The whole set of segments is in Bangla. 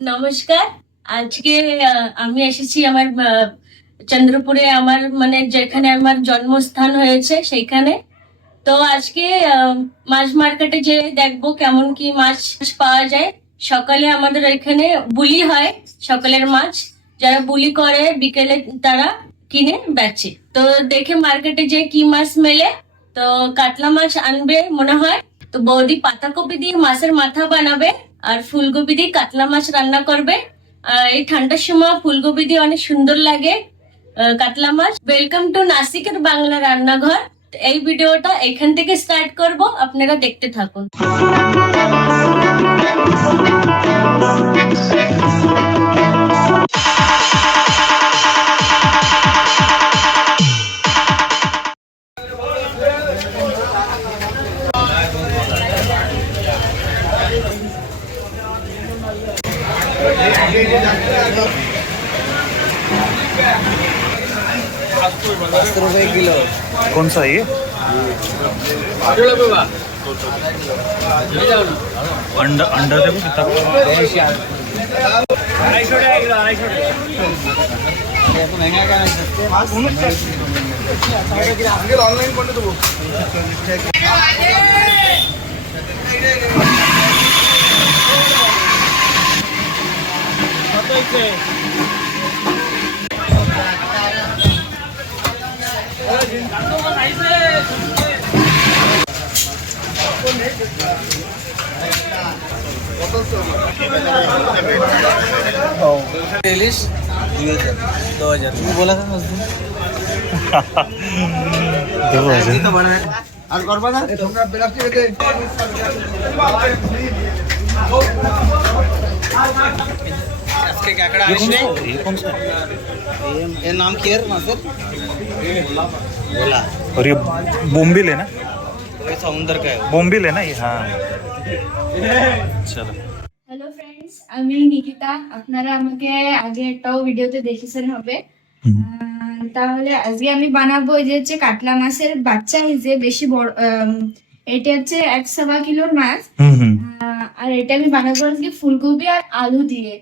নমস্কার। আজকে আমি এসেছি আমার চন্দ্রপুরে, আমার মানে যেখানে আমার জন্মস্থান হয়েছে সেইখানে। তো আজকে মাছ মার্কেটে যে দেখবো কেমন কি মাছ পাওয়া যায়। সকালে আমাদের এখানে বুলি হয়, সকালের মাছ যারা বুলি করে বিকেলে তারা কিনে বেচে। তো দেখে মার্কেটে যে কি মাছ মেলে। তো কাতলা মাছ আনবে মনে হয়। তো বৌদি পাতাকপি দিয়ে মাছের মাথা বানাবে আর ফুলকপি দিয়ে কাতলা মাছ রান্না করবে। এই ঠান্ডার সময় ফুলকপি দিয়ে অনেক সুন্দর লাগে কাতলা মাছ। ওয়েলকাম টু নাসিকের বাংলা রান্নাঘর। এই ভিডিওটা এখান থেকে স্টার্ট করব, আপনারা দেখতে থাকুন। ₹80 किलो। कौन सा ये अंडा अंडा देखो कितना महंगा क्या ऑनलाइन कर देबो इलिश 2000 তুমি बोला था उस दिन तो बड़ा है আর করবা না তোমরা বেলাস্টি রেখে আজকে কাকড়া আসছে ये कौन सा এর নাম কি এর মাছের बोला और ये बोम्बिल है ना ये समुद्र का है बोम्बिल है ना ये हाँ चलो হ্যালো ফ্রেন্ডস, আমি নিকিতা। আপনারা আমাকে আগে একটাও ভিডিওতে দেখেছেন হবে। তাহলে আজকে আমি বানাবো এই যে হচ্ছে কাতলা মাছের বাচ্চা, এই যে বেশি বড়, এটা হচ্ছে 1.25 কিলোর মাছ। আর এটা আমি বানাবো আজকে ফুলকপি আর আলু দিয়ে।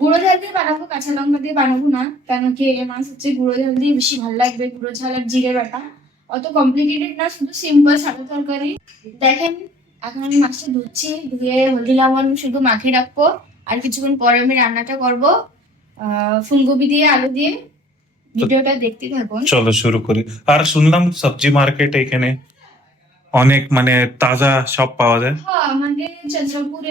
গুঁড়ো ঝাল দিয়ে বানাবো, কাঁচা লঙ্কা দিয়ে বানাবো না, কারণ কি এই মাছ হচ্ছে গুঁড়ো ঝাল দিয়ে বেশি ভালো লাগবে। গুঁড়ো ঝাল আর জিরে বাটা অত কমপ্লিকেটেড না, শুধু সিম্পল সাদা তরকারি। দেখেন এখন আমি মাছটা ধুচ্ছি, ধুয়ে হলদি লবণ শুধু মাখিয়ে রাখবো। আর কিছুক্ষণ পরে আমি রান্নাটা করবো ফুলকপি দিয়ে আলু দিয়ে। ভিডিওটা দেখতে থাকুন। চলো শুরু করি। আর শুনলাম সবজি মার্কেট এখানে অনেক মানে তাজা সব পাওয়া যায়। হ্যাঁ, আমাদের চন্দ্রপুরে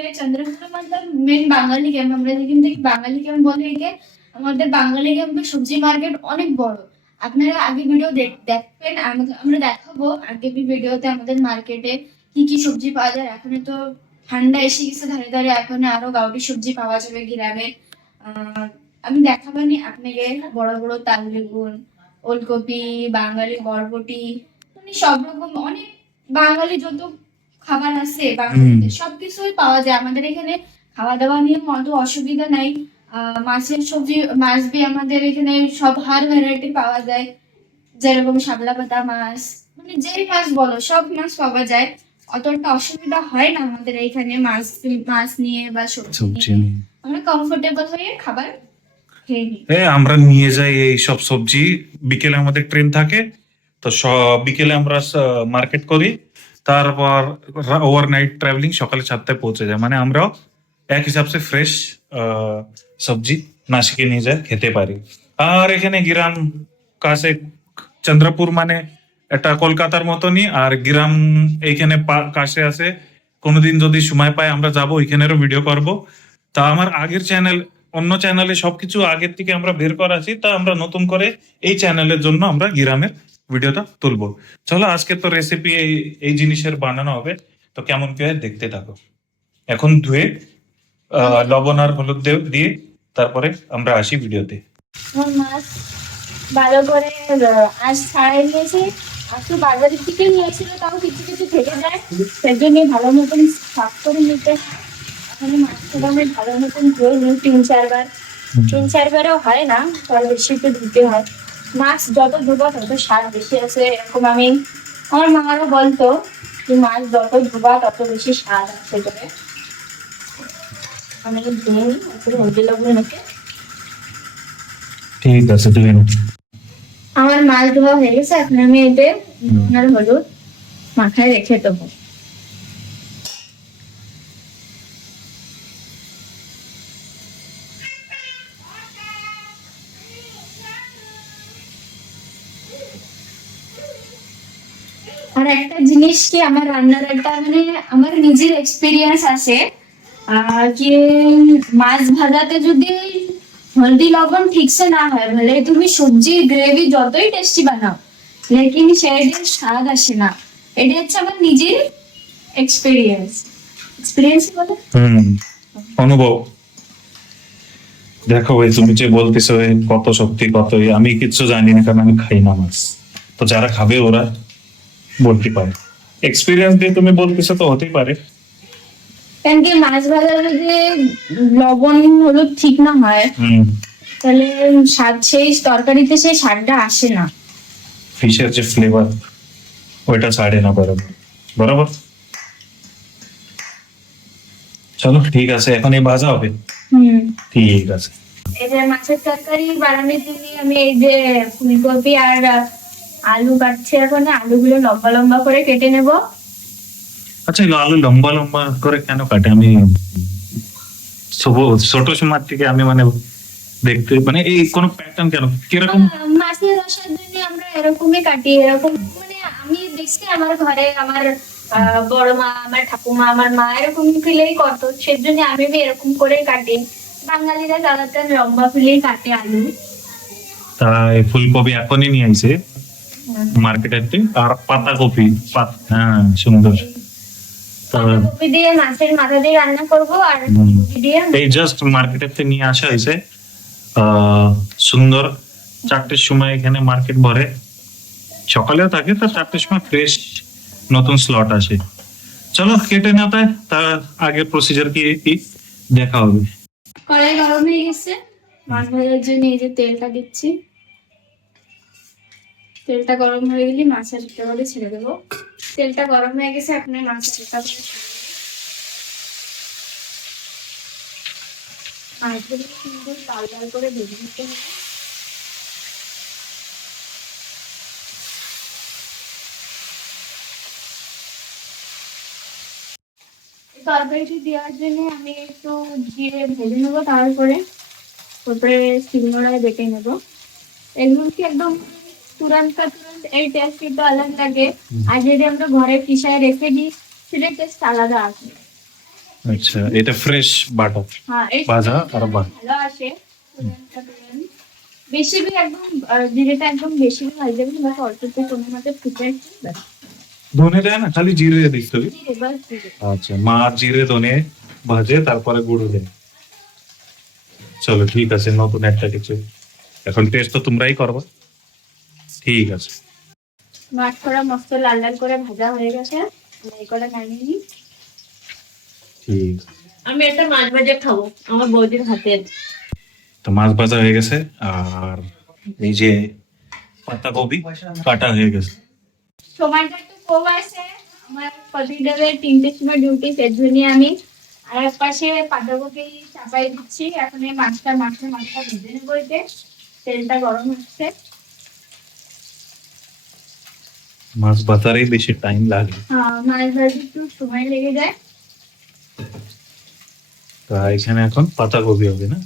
মানে মেন বাঙালি ক্যাম্প, আমরা যেখান থেকে বাঙালি ক্যাম্প বলে একে। আমাদের বাঙালি ক্যাম্পের সবজি মার্কেট অনেক বড়। আপনারা আগে ভিডিও দেখবেন, আমরা দেখাবো আগে ভিডিওতে আমাদের মার্কেটে কি কি সবজি পাওয়া যায়। এখন তো ঠান্ডা এসে গেছে ধারে ধারে, এখন আরো গাউডি সবজি পাওয়া যাবে গ্রামে। আমি দেখাবানি আপনাকে বড় বড় তাল বেগুন, ওলকপি, বাঙালি বরবটি, মানে সব রকম অনেক বাঙালি যত খাবার আছে বাঙালিদের সবকিছুই পাওয়া যায় আমাদের এখানে। খাওয়া দাওয়া নিয়ে অত অসুবিধা নাই। মাছের সবজি মাছ দিয়ে আমাদের এখানে সব হার ভ্যারাইটি পাওয়া যায়, যেরকম শাপলা পাতা মাছ, মানে যেই মাছ বলো সব মাছ পাওয়া যায়। অতটা অসুবিধা হয় না আমাদের এইখানে মাছ নিয়ে বা সবজি নিয়ে। আমরা কমফোর্টেবল হয়ে খাবার খেয়ে নিই। আমরা নিয়ে যাই এই সব সবজি। বিকেলে আমাদের ট্রেন থাকে, তো বিকেলে আমরা মার্কেট করি, তারপর ওভারনাইট ট্রাভেলিং সকালে 7টায় পৌঁছে যায়। মানে আমরাও এক হিসাব সে ফ্রেশ সবজি নাসিকে নিয়ে যায় খেতে পারি। আর এখানে গ্রাম কাছে চন্দ্রপুর মানে এটা কলকাতার মতনই। আর গ্রাম এইখানে কাছে আছে। কোনোদিন যদি সময় পাই আমরা যাবো, ওইখানেরও ভিডিও করব। তা আমার আগের চ্যানেল, অন্য চ্যানেলে সবকিছু আগের থেকে আমরা বের করা আছি, তা আমরা নতুন করে এই চ্যানেলের জন্য আমরা গ্রামের ভিডিওটা তুলবো। চলো আজকে তো রেসিপি এই জিনিসের বানানো হবে, তো কেমন কি হয় দেখতে থাকো। এখন ধুয়ে লবণ আর হলুদ দিয়ে তারপরে আমরা আসি ভিডিওতে। মাছ ভালো করে আজ ছাড়াই নিয়েছি, একটু বাজারের থেকে নিয়েছিল, তাও কিছু কিছু থেকে যায়, সেজন্য ভালো মতন সাফ করে নিতে। এখানে মাছটা আমি ভালো মতন ধুয়ে নিই 3-4বারও হয় না, তার বেশি একটু ধুতে হয়। মাছ যত ধোবো তত স্বাদ বেশি আছে, এরকম আমার মামারও বলতো যে মাছ যত ধোবা তত বেশি স্বাদ আছে। আমি ধুয়ে একটু হলদি লবণ মেখে ঠিক আছে, তুমি আমার মাছ ধোয়া হয়ে গেছে, এখন আমি এতে নুন আর হলুদ মাখায় রেখে দেবো। আর একটা জিনিস কি, আমার রান্নার একটা মানে আমার নিজের এক্সপিরিয়েন্স আছে, কি মাছ ভাজাতে যদি হলদি লবণ ঠিকসে না হয়, ভলে তুমি সবজি গ্রেভি যতই টেস্টি বানাও, লেকিন সেটার স্বাদ আসে না। এটা হচ্ছে আমার নিজের এক্সপিরিয়েন্স। এক্সপিরিয়েন্স বলে অনুভব। দেখো ভাই, তুমি যে বলতেছো এ কত সত্যি কত আমি কিচ্ছু জানি না, কারণ আমি খাই না মাছ। তো যারা খাবে ওরা বলতে পারে, এক্সপিরিয়েন্স দিয়ে তুমি বলতেছো তো হতেই পারে। কারণ কি মাছ ভাজা যদি লবণ হলুদ ঠিক না হয়, তাহলে স্বাদ সেই তরকারিতে সেই স্বাদটা আসে না। ফিশের যে ফ্লেভার ওইটা ছাড়ে না বরাবর বরাবর। চলো ঠিক আছে, এখন এই ভাজা হবে। ঠিক আছে। এই যে মাছের তরকারি বানানোর জন্য আমি এই যে ফুলকপি আর আলু কাটছি। এখন আলুগুলো লম্বা লম্বা করে কেটে নেব। আচ্ছা, এগুলো আলু লম্বা লম্বা করে কেন কাটে? আমি ছোট সময় থেকে আমি মানে দেখতে মানে এই কোন প্যাটার্ন কেন কিরকম? মাছের রসার জন্য আমরা এরকমই কাটি। এরকম মানে আমি দেখছি আমার ঘরে আমার বড় মা, আমার ঠাকুমা, আমার মা এরকম ফিলেই করতো, সেজন্য আমি এরকম করে কাটি। বাঙালিরা জ্যাদাতর লম্বা ফিলেই কাটে আলু। তাই ফুলকপি এখনই নিয়ে আইছে মার্কেটে, আর পাতাকপি। হ্যাঁ, সুন্দর। কপি দিয়ে মাছের মাথা দিয়ে রান্না করবো, আর কপি দিয়ে এই জাস্ট মার্কেটে নিয়ে আসা হয়েছে। সুন্দর। 4টের সময় এখানে মার্কেট ভরে, সকালেও থাকে, তার 4টের সময় ফ্রেশ নতুন স্লট আসে। চলো কেটে না, তার আগের প্রসিজার কি দেখা হবে। কড়াই গরম হয়ে গেছে, মাছ ভাজার জন্য এই যে তেলটা দিচ্ছি। তেলটা গরম হয়ে গেলে মাছের একটা করে ছেড়ে দেবো। তেলটা গরম হয়ে গেছে, এখন মাছের একটা করে ছেড়ে দেবো। মাছগুলো সুন্দর লাল লাল করে ভেজে নিতে হবে। তরকারিটি দেওয়ার জন্য আমি একটু জিরে ভেজে নেবো, তারপরে শিলনোড়ায় বেটে নেবো। এগুলো কি একদম তুরন্ত এই টেস্ট কিন্তু আলাদা লাগে, আর যদি আমরা ঘরে ফিশায় রেখে দিই সেটার টেস্ট আলাদা আসে। আচ্ছা, এটা ফ্রেশ বাটা হ্যাঁ, এই ভাজা আর বাটা ভালো আসে। বেশি भी একদম জিরেটা একদম বেশি भी ভাজতে হবে না, অল্প একটু কোনো মতে ফুটে ব্যাস। ধনে দেয় না, খালি জিরে দিতে হবে। জিরে বাস জিরে। আচ্ছা, মা জিরে ধনে ভাজে তারপরে গুঁড়ো দেয়। চলো ঠিক আছে, নতুন একটা কিছু। এখন টেস্ট তো তোমরাই করবা। ঠিক আছে। মাছ করা মস্ত লাল লাল করে ভাজা হয়ে গেছে, এই করে নামিয়ে নিই। ঠিক। আমি একটা মাছ ভাজা খাবো আমার বৌদির হাতের। তো মাছ ভাজা হয়ে গেছে, আর এই যে পাতাকপি কাটা হয়ে গেছে। সময়টা একটু কম আছে, আমার প্রতিদিনের 3টের সময় ডিউটি, সের জন্য আমি আর এক পাশে পাতাকপি চাপাই দিচ্ছি। এখন এই মাছটা ভেজে নেবো। এতে তেলটা গরম হচ্ছে। মাছ ভাজারই বেশি টাইম লাগে। মাছ ভাজতে একটু সময় লেগে যায়। তা এখানে এখন পাতাকপি হবে না,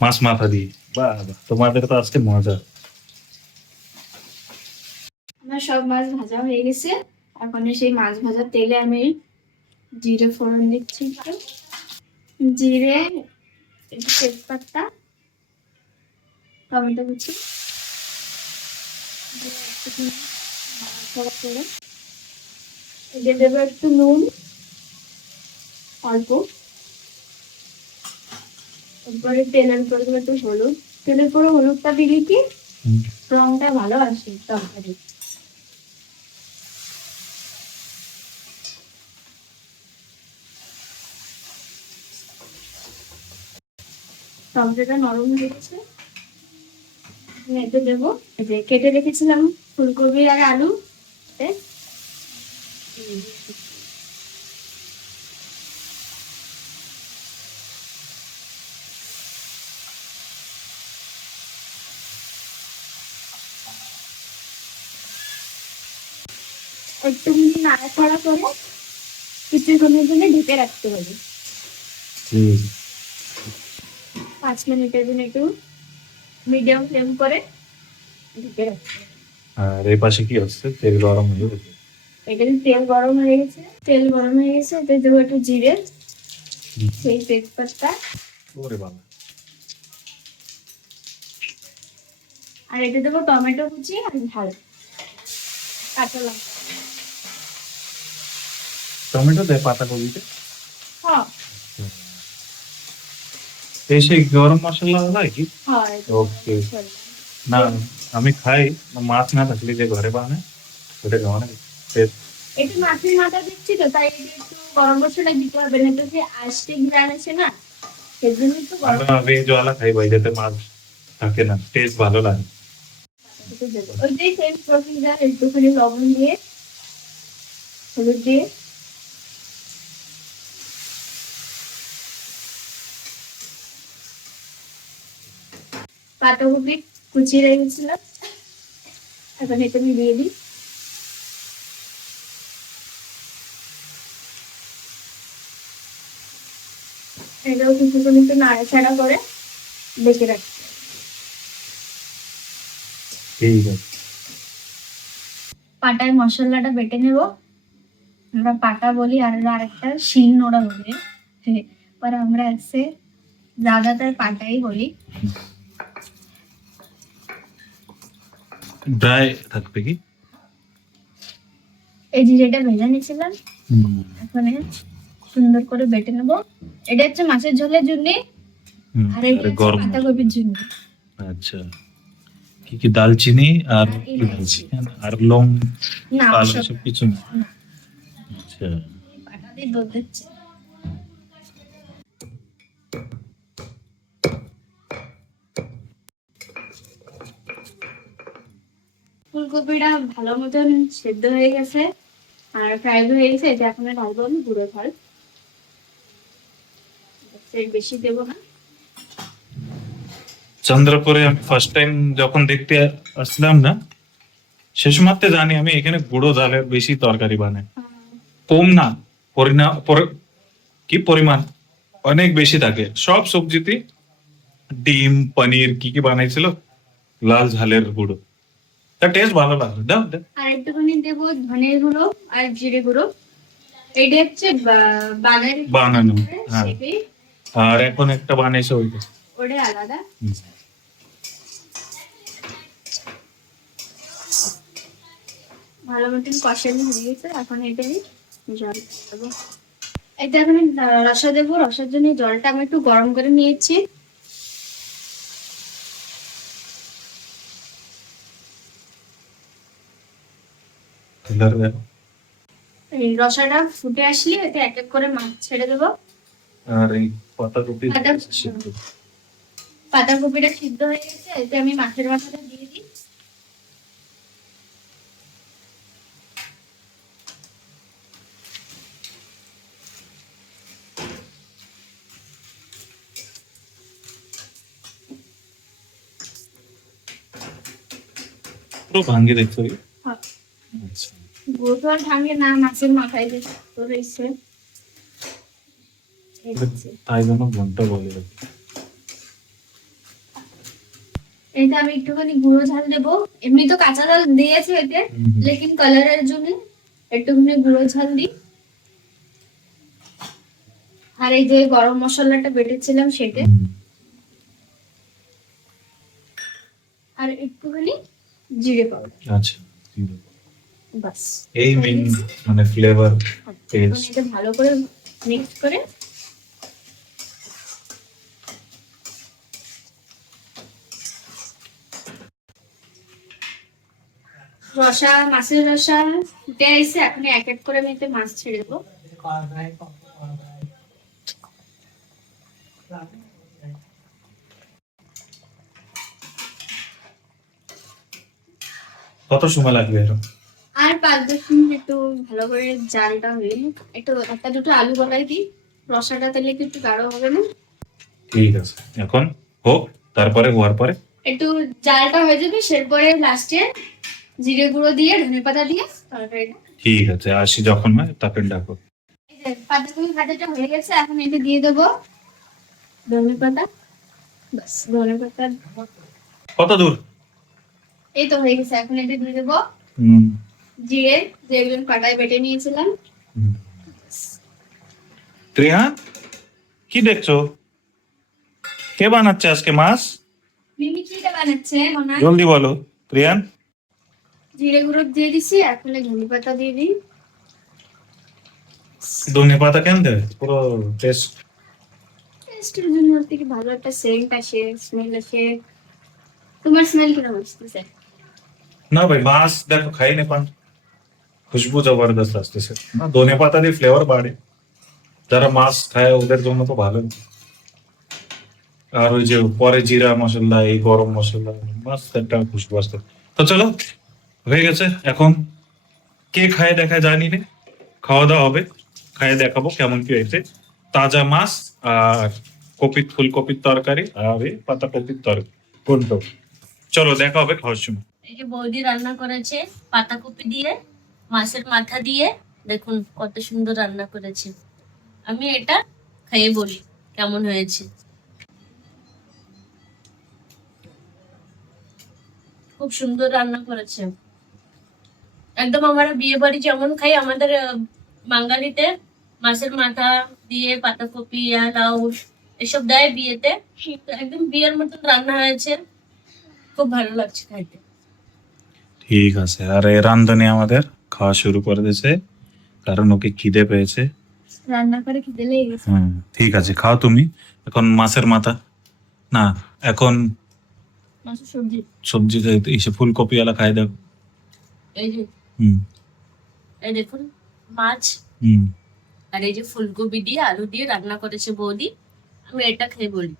মাছ মাথা দিয়ে। বাহ বাহ, তোমাদের তো আজকে মজা। আমার সব মাছ ভাজা হয়ে গেছে, এখন সেই মাছ ভাজার তেলে আমি জিরে ফোড়ন দিচ্ছি। একটু জিরে, একটু তেজপাতা, টমেটো কুচি, দেবো একটু নুন অল্প, তারপরে তেলের উপরে দেবো একটু হলুদ। তেলের পরে হলুদটা দিলে কি রংটা ভালো আসে তরকারি। টমেটোটা নরম হয়ে গেছে, এতে দেবো যে কেটে রেখেছিলাম ফুলকপি আর আলু। একটু নাড়াচাড়া করে কিছুক্ষণের জন্য ঢেকে রাখতে হবে। 5 মিনিটের জন্য একটু মিডিয়াম ফ্লেম করে ঢেকে রাখতে হবে। আর এই পাশে কি হচ্ছে? তেল গরম হয়ে গেছে। এখানে তেল গরম হয়ে গেছে, এতে দেবো একটু জিরে, সেই তেজপাতা, ওরে বাবা, আর এটা দেবো টমেটো কুচি আর ঝাল, কাঁচা লঙ্কা। টমেটো দেয় পাতাকপিতে? হ্যাঁ এই সেই গরম মশলা হয় কি? হ্যাঁ, এটা ওকে। সরি। না, আমি খাই মাছ না থাকলে যে ঘরে বানায় ওটা অনেক টেস্ট। একটু মাছের মাথা দিচ্ছি তো, তাই এটা একটু গরম মশলা দিতে হবে, না তো যে আষ্টে গ্রান আছে না, সেজন্য একটু গরম ভেজ ওয়ালা খাই ভাই, যাতে মাছ থাকে না, টেস্ট ভালো লাগে। মশলা দেবো। ওইটাই সেম প্রসিজার, একটুখানি লবণ দিয়ে, হলুদ দিয়ে, পাতাকপি কুচিয়ে রেখেছিলাম, এখন এটা আমি দিয়ে দিই। এটাও কিছুক্ষণ একটু নাড়াচাড়া করে ঢেকে রাখি। ঠিক আছে। পাটায় মশলাটা বেটে নেব। আমরা পাটা বলি আর আরেকটা শিল নোড়া বলি, पर আমরা ऐसे ज्यादातर পাটাই বলি। ড্রাই থাকবে কি? এই যে যেটা ভেজে নিয়েছিলাম, এখন সুন্দর করে বেটে নেব। এটা হচ্ছে মাছের ঝোলের জন্য, আর এটা হচ্ছে গরম। পাতাকপির জন্য। আচ্ছা, কি কি দালচিনি আর আর কি ইলাচি। দালচিনি আর লং না, কালো ওসব সব কিছু না? না। আচ্ছা, পাটা দিয়ে দুধ দিচ্ছে। ফুলকপিটা ভালো মতন সেদ্ধ হয়ে গেছে আর ফ্রাই হয়ে গেছে। এটা এখন ঢালবো আমি গুঁড়ো ঝাল, এর বেশি দেবো না। চন্দ্রপুরে আমি ফার্স্ট টাইম যখন দেখতে আসলাম না, সে সময়তে জানি আমি এখানে গুঁড়ো ডালের বেশি তরকারি বানায়, কম না, কি পরিমাণ অনেক বেশি থাকে। সব সবজিতে ডিম পনির কি কি বানাইছিল, লাল ঝালের গুঁড়ো, তার টেস্ট ভালো লাগলো। দাও দাও। আর একটুখানি দেবো ধনের গুঁড়ো আর জিরে গুঁড়ো। এটা হচ্ছে বানানো, হ্যাঁ। সেটাই, আর এখন একটা বানাইছে ওইটা। ওটা আলাদা। ভালো মতন কষানো হয়ে গেছে, এখন এটা জল দেবো। এটা এখন রসা দেবো। রসার জন্য জলটা আমি একটু গরম করে নিয়েছি। এই রসাটা ফুটে আসলে এতে এক এক করে মাছ ছেড়ে দেবো। আর এই পাতাকপি পাতাকপিটা সিদ্ধ হয়ে গেছে, এতে আমি মাছের মাথাটা দিয়ে দিই। পুরো ভাঙ্গি দেখতে হবে। হ্যাঁ, আচ্ছা, গুঁড়ো আর ভাঙে না, মাছের মাথায় দিয়ে সিদ্ধ হয়েছে। এই হচ্ছে। তাই জন্য ঘন্টা বলে রাখি। এটা আমি একটুখানি গুঁড়ো ঝাল দেবো। এমনি তো কাঁচা ঝাল দিয়েছে এতে, লেকিন কালারের জন্য একটুখানি গুঁড়ো ঝাল দিই। আর এই যে গরম মশলাটা বেটেছিলাম সেটা, আর একটুখানি জিরে পাউডার। আচ্ছা, বাস, এই মেইন মানে ফ্লেভার এখন টেস্ট। এটা ভালো করে মিক্স করে মাছের রসা ফুটে এসে এখন এক এক করে আমি এতে মাছ ছেড়ে দেবো। কত সময় লাগবে এর? আর 5-10 মিনিট একটু ভালো করে জালটা হয়ে একটু একটা দুটো আলু গলাই দিই। রসাটা তাহলে একটু গাঢ় হবে না? ঠিক আছে, এখন হোক, তারপরে হওয়ার পরে একটু জালটা হয়ে যাবে, সেরপরে লাস্টে জিরে গুঁড়ো দিয়ে ধনে পাতা দিয়ে তরকারিটা ঠিক আছে, আসি যখন হয় তাকে ডাকো। এই যে পাতাকপি ভাজাটা হয়ে গেছে, এখন এটা দিয়ে দেবো ধনে পাতা। বাস ধনে পাতা কত দূর? এই তো হয়ে গেছে, এখন এটা দিয়ে দেবো হুম জিরে, যেগুলো কাটায় বেটে নিয়েছিলাম। ত্রিহান, কি দেখছো? কে বানাচ্ছে আজকে মাছ? মিমিক্রিটা বানাচ্ছে মনে হয়। জলদি বলো ত্রিহান। জিরে গুঁড়ো দিয়ে দিছি, এখন ধনে পাতা দিয়ে দিই। ধনে পাতা কেন দেয়? পুরো টেস্ট। টেস্টের জন্য ওর থেকে ভালো একটা সেন্ট আসে, স্মেল আসে। তোমার স্মেল কিরকম আসতেছে? না ভাই, মাছ দেখো খাই না পান, খুশবু জবরদস্ত আসতেছে না, ধনে পাতা দিয়ে ফ্লেভার বাড়ে, যারা মাছ খায় ওদের জন্য তো ভালো। আর ওই যে পরে জিরা মশলা, এই গরম মশলা, মাছ একটা খুশবু আসতে। তো চলো, হয়ে গেছে। এখন কে খায় দেখা জানি রে, খাওয়া দাওয়া হবে, খায় দেখাবো কেমন কি হয়েছে। তাজা মাছ আর ফুলকপির তরকারি আর এই পাতাকপির তরকারি কোনটো। চলো দেখা হবে খাওয়ার সময়। এই যে বৌদি রান্না করেছে পাতাকপি দিয়ে, মাছের মাথা দিয়ে, দেখুন কত সুন্দর রান্না করেছে। আমি এটা খেয়ে বলি কেমন হয়েছে। খুব সুন্দর রান্না করেছে, একদম আমরা বিয়ে বাড়ি যেমন খাই আমাদের বাঙালিতে মাছের মাথা দিয়ে পাতাকপি আর লাউ এসব দেয় বিয়েতে, তো একদম বিয়ের মতন রান্না হয়েছে, খুব ভালো লাগছে খাইতে। ঠিক আছে, আর এই রান্ধনি আমাদের খাওয়া শুরু করে দিয়েছে, কারণ ওকে খিদে পেয়েছে। রান্না করে খেতে লেগে গেছে। হ্যাঁ ঠিক আছে, খাও তুমি। এখন মাছের মাথা না, এখন মাছের সবজি। সবজি এসে ফুলকপি আলা খাই দেখো। এই যে হুম এই দেখুন মাছ হুম আর এই যে ফুলকপি দিয়ে আলু দিয়ে রান্না করেছে বৌদি, আমি এটা খেয়ে বলি।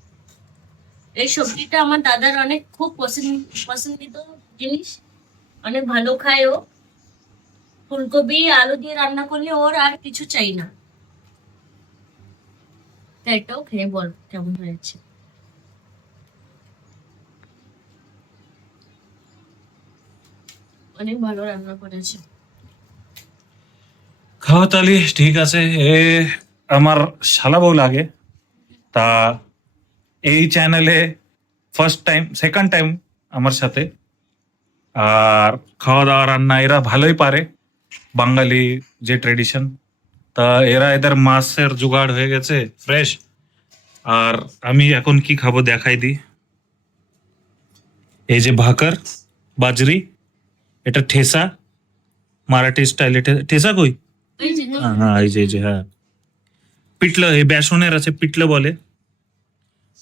এই সবজিটা আমার দাদার অনেক খুব পছন্দিত জিনিস, অনেক ভালো খায় ও। ফুলকপি আলু দিয়ে রান্না করলে ওর আর কিছু চাই না। তো এটাও খেয়ে বল কেমন হয়েছে। অনেক ভালো রান্না করেছে। খাওয়া তালি ঠিক আছে। এ আমার শালা বউ লাগে, তা এই চ্যানেলে ফার্স্ট টাইম সেকেন্ড টাইম আমার সাথে। আর খাওয়া দাওয়া রান্না এরা ভালোই পারে, বাঙালি যে ট্রেডিশন। তা এরা এদের মাছের জোগাড় হয়ে গেছে ফ্রেশ। আর আমি এখন কি খাবো দেখাই দিই। এই যে ভাকর বাজরি, এটা ঠেসা, মারাঠি স্টাইলে ঠেসা কই। এই যে হ্যাঁ এই যে হ্যাঁ, পিটলো, এই বেসনের আছে পিটলো বলে।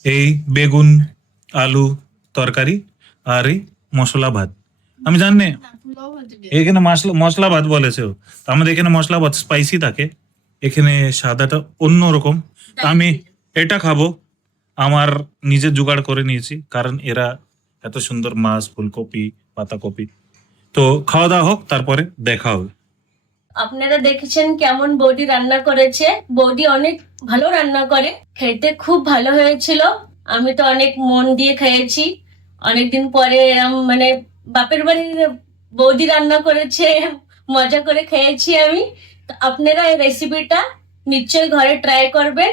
এই বেগুন আলু তরকারি আর এই মশলা ভাত। আমি জানি এখানে মশলা ভাত বলেছে ও। তো আমাদের এখানে মশলা ভাত স্পাইসি থাকে, এখানে সাদাটা অন্যরকম। তা আমি এটা খাবো, আমার নিজে জোগাড় করে নিয়েছি, কারণ এরা এত সুন্দর মাছ ফুলকপি পাতাকপি। তো খাওয়া দাওয়া হোক, তারপরে দেখা হবে। আপনারা দেখেছেন কেমন বৌদি রান্না করেছে। বৌদি অনেক ভালো রান্না করে, খেতে খুব ভালো হয়েছিল। আমি তো অনেক মন দিয়ে খেয়েছি, অনেকদিন পরে মানে বাপের বাড়ির বৌদি রান্না করেছে, মজা করে খেয়েছি আমি। তো আপনারা এই রেসিপিটা নিশ্চয়ই ঘরে ট্রাই করবেন,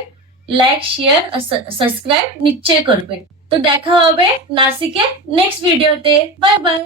লাইক শেয়ার সাবস্ক্রাইব নিশ্চয়ই করবেন। তো দেখা হবে নাসিকে নেক্সট ভিডিওতে। Bye bye.